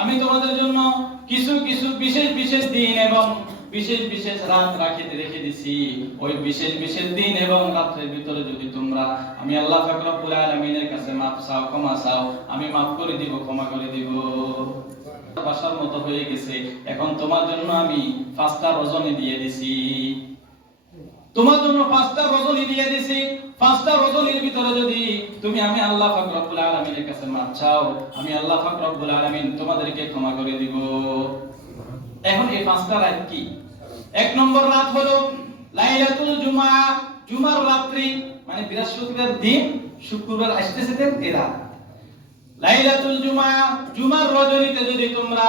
আমি তোমাদের জন্য কিছু কিছু বিশেষ বিশেষ দিন এবং বিশেষ বিশেষ রাত রেখে দিছি। ওই বিশেষ বিশেষ দিন এবং রাতের ভিতরে যদি তোমরা আমি আল্লাহ পাক রব্বুল আলামিনের কাছে মাফ চাও, ক্ষমা চাও, আমি মাফ করে দিব, ক্ষমা করে দিব। বাসার মতো হয়ে গেছে। এখন তোমার জন্য আমি 5টা রজনী দিয়ে দিছি। তোমার জন্য 5টা রজনী দিয়ে দিছি। 5টা রজনীর ভিতরে যদি তুমি আমি আল্লাহ পাক রব্বুল আলামিনের কাছে মাফ চাও, আমি আল্লাহ পাক রব্বুল আলামিন তোমাদেরকে ক্ষমা করে দিব। এখন এই 5টা রাত কি? 1 নম্বর রাত হলো লাইলাতুল জুমআ, জুমার রাত্রি, মানে বৃহস্পতিবার দিন শুক্রবার আসতেছে এই রাত। লাইলাতুল জুমআ, জুমার রজনীতে যদি তোমরা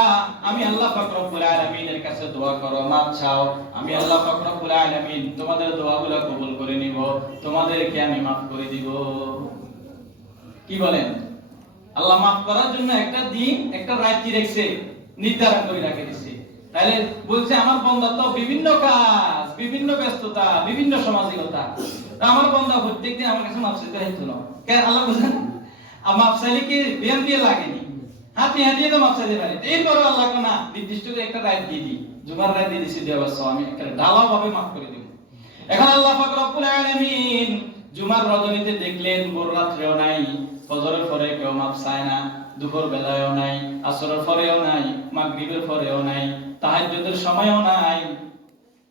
আমি আল্লাহ পাক রব্বুল আলামিনের কাছে দোয়া করো, মাফ চাও, আমি আল্লাহ পাক রব্বুল আলামিন তোমাদের দোয়াগুলো কবুল করে নিব, তোমাদেরকে আমি মাফ করে দিব। কি বলেন? আল্লাহ মাফ করার জন্য একটা দিন, একটা রাত কি রেখেছে, নির্ধারণ করে রেখে দিয়েছে। তাহলে বলছে আমার বান্দা তো বিভিন্ন কাজ, বিভিন্ন ব্যস্ততা, বিভিন্ন সামাজিকতা, আমার বান্দা প্রত্যেকদিন আমার কাছে মাফ চাইতে হইতো না। কেন আল্লাহ বলেন মাফ চাইলে কি ব্যায়াম দিয়ে লাগেনি, হাতে হাতিয়ে তো মাফ চাইতে পারে। এরপরও আল্লাহ না নির্দিষ্ট একটা রাত দিয়ে দিই, জুমার রাত দিয়ে দিছি, দেওয়া আমি একটা ঢালাও ভাবে মাফ করে দিব। এখন আল্লাহ পাক রব্বুল আলামিন জুমার রজনীতে দেখলেন ভোর রাত্রেও নাই, ফজরের পরে কেউ মাফ চায় না, দুপুর বেলায়ও নাই, আসরের পরেও নাই, মাগরিবের পরেও নাই, তাহাজ্জুদের সময়ও নাই।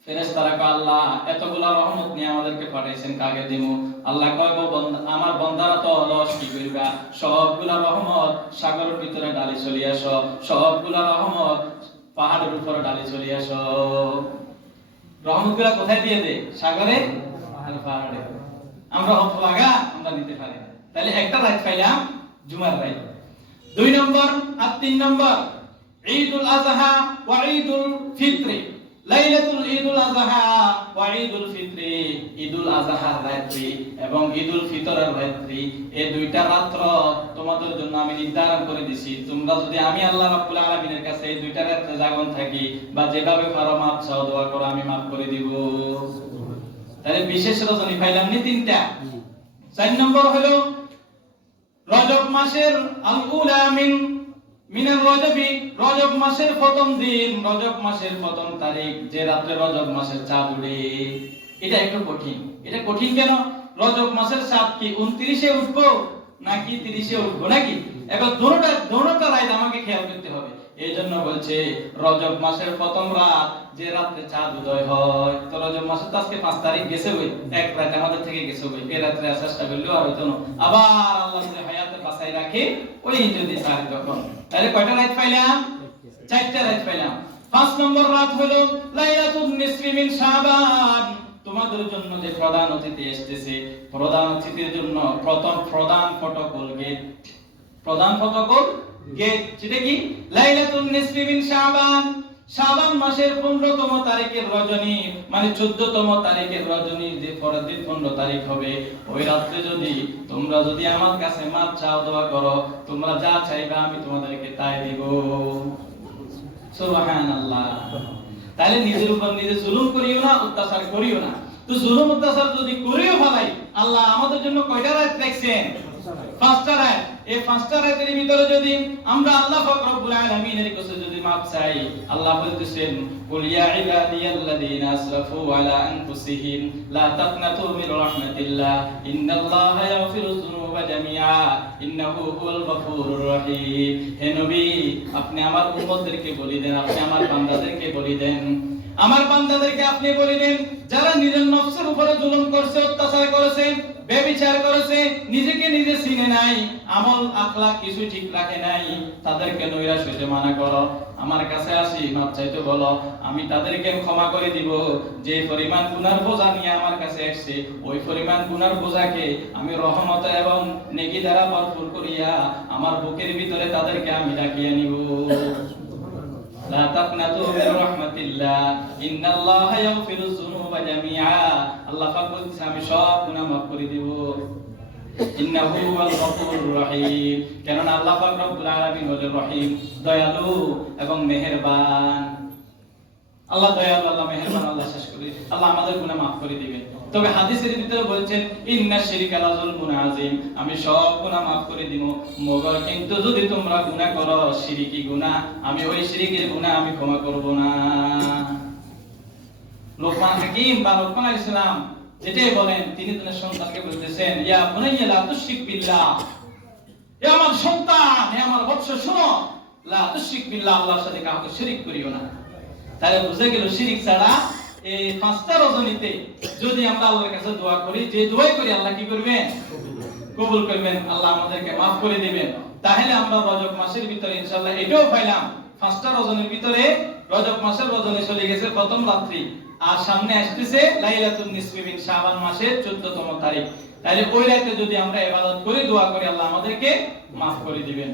ফেরেশতারা কয় আল্লাহ এতগুলা রহমত নিয়ে আমাদেরকে পাঠাইছেন, কাকে দিমু? আল্লাহ কয় গো আমার বান্দারা তো অলস, কি করবা? সবগুলা রহমত সাগরের ভিতরে ডালি চলে আসো, সবগুলা রহমত পাহাড়ের উপরে ডালি চলে আসো। রহমতগুলা কোথায় দিয়ে দে? সাগরে আর পাহাড়ে। আমরা হতভাগা, আমরা নিতে পারি না। তাহলে একটা রাত পাইলাম, জুমার রাত। 2 নম্বর আর 3 নম্বর ঈদুল আযহা ওয়া ঈদুল ফিত্র। লাইলাতুল ঈদুল আযহা ওয়া ঈদুল ফিত্র, ঈদুল আযহার রাত্রি এবং ঈদুল ফিতরের রাত্রি, এই দুইটা রাত্র তোমাদের জন্য আমি নির্ধারণ করে দিছি। তোমরা যদি আমি আল্লাহ রাব্বুল আলামিনের কাছে এই দুইটা রাতে জাগন থাকি বা যেভাবে পারো মাফ চাও, দোয়া করো, আমি মাফ করে দিব। তাহলে বিশেষ রজনী পাইলাম নি 3টা। 4 নম্বর হলো রজব মাসের আল-উলা মিনার রজবি, রজব মাসের প্রথম দিন, রজব মাসের প্রথম তারিখ, যে রাতে রজব মাসের চাঁদ উঠে। এটা একটু কঠিন। এটা কঠিন কেন? রজব মাসের চাঁদ কি 29-এ উঠবো নাকি 30-এ উঠবো নাকি? এবার দোনোটা রাত আমাকে খেয়াল করতে হবে। এই জন্য বলছে রজব মাসের প্রথম রাত, যে রাতে চাঁদ উদয় হয়। তো রজব মাসের তো আজকে 5 তারিখ গেছে, ওই এক রাত আমাদের থেকে গেছে, ওই এই রাতে চেষ্টা করলেও আর হইতো না। আবার আল্লাহ যদি হায়াতে বাঁচাই রাখে, ওই যদি চাঁদ তখন, তাহলে কয়টা রাত পাইলাম? 4টা রাত পাইলাম। 5 নম্বর রাত হলো লাইলাতুন নিসফি মিন শাবান। তোমাদের জন্য যে প্রধান অতিথি আসতেছে, প্রধান অতিথির জন্য প্রধান প্রটোকল গেট, প্রধান প্রটোকল গেট, সেটা কি? লাইলাতুন নিসফি মিন শাবান, শাবান মাসের 15তম তারিখের রজনী, মানে 14তম তারিখের রজনী, যে পরের দিন 15 তারিখ হবে, ওই রাতে যদি তোমরা যদি আমার কাছে মাফ চাও, দোয়া করো, তোমরা যা চাইবা আমি তোমাদেরকে তাই দিব। সুবহানাল্লাহ। তাহলে নিজের উপর নিজে জুলুম করিও না, অত্যাচার করিও না। তো জুলুম অত্যাচার যদি করিও ভালাই, আল্লাহ আমাদের জন্য কয়টা রাত রাখছেন? 5টা রাত। এই 5টা রাতের ভিতরে যদি আমরা আল্লাহ পাক রব্বুল আলামিনের কাছে যদি মাফ চাই, আল্লাহ বলতেছেন কুল ইয়া ইবাদিয়াল্লাযীনা আসরাফু আলা আনফুসিহিম লা তাকনাতু মির রাহমাতিল্লাহ ইন্নাল্লাহা ইয়াগফিরুয যুনুবা জামিআ ইন্নাহু হুয়াল গফুরুর রহিম। হে নবী, আপনি আমার উম্মতদেরকে বলে দেন, আপনি আমার বান্দাদেরকে বলে দেন, আমার বান্দাদেরকে আপনি বলে দেন, যারা নিজের নফসের উপরে জুলুম করছে, অত্যাচার করেছে, ব্যভিচার করেছে, নিজেকে নিজে চিনে নাই, আমল আখলাক কিছু ঠিক রাখে নাই, তাদেরকে নৈরাশ হইতে মানা করো, আমার কাছে আসি মাফ চাইতে বলো, আমি তাদেরকে ক্ষমা করে দিব। যে পরিমাণ গুনার বোঝা নিয়ে আমার কাছে আসছে, ওই পরিমাণ গুনার বোঝাকে আমি রহমত এবং নেকি দ্বারা ভরপুর করিয়া আমার বুকের ভিতরে তাদেরকে আমি রাখিয়ে নিব। লা তাকনাতু মির রাহমাতিল্লাহ ইন্নাল্লাহা ইয়াগফিরুয যুনুবা জামিআ। আল্লাহ পাক বলছে আমি সব গুনাহ মাফ করে দেব। ইন্নাহু হুয়াল গফুরুর রহিম, কেন না আল্লাহ পাক রব্বুল আলামিন হলেন রহিম, দয়ালু এবং মেহেরবান। আল্লাহ দয়ালু, আল্লাহ মেহেরবান। আল্লাহ শেষ করে আল্লাহ আমাদের গুনাহ মাফ করে দিবেন। তবে হাদিসের ভিতরে বলছেন ইন্না শিরকা লাযুলমুন আযীম, আমি সব গুনাহ maaf করে দিব, মগর কিন্তু যদি তোমরা গুনাহ করো শিরকি গুনাহ, আমি ওই শিরকের গুনাহ আমি ক্ষমা করব না। লোকমান হাকিম বা লোকমান আলাইহিস সালাম যেটাই বলেন, তিনি তার সন্তানকে বলতেছেন ইয়া বুনাইয়া লা তুশরিক বিল্লাহ, হে আমার সন্তান, হে আমার বৎস শোনো, লা তুশরিক বিল্লাহ, আল্লাহর সাথে কাউকে শিরক করিও না। তাহলে বুঝে গেল শিরক ছাড়া এই পাঁচটা রজনীতে যদি আমরা আল্লাহর কাছে দোয়া করি, যে দোয়াই করি আল্লাহ কি করবেন? কবুল করবেন, আল্লাহ আমাদেরকে maaf করে দিবেন। তাহলে আমরা রজব মাসের ভিতরে ইনশাআল্লাহ এটাও পাইলাম, পাঁচটা রজনীর ভিতরে রজব মাসের রজনী চলে গেছে প্রথম রাত্রি, আর সামনে আসতেছে লাইলাতুন নিসফি মিন শাবান মাসের 14তম তারিখ। তাহলে ওই রাতে যদি আমরা ইবাদত করি, দোয়া করি, আল্লাহ আমাদেরকে maaf করে দিবেন।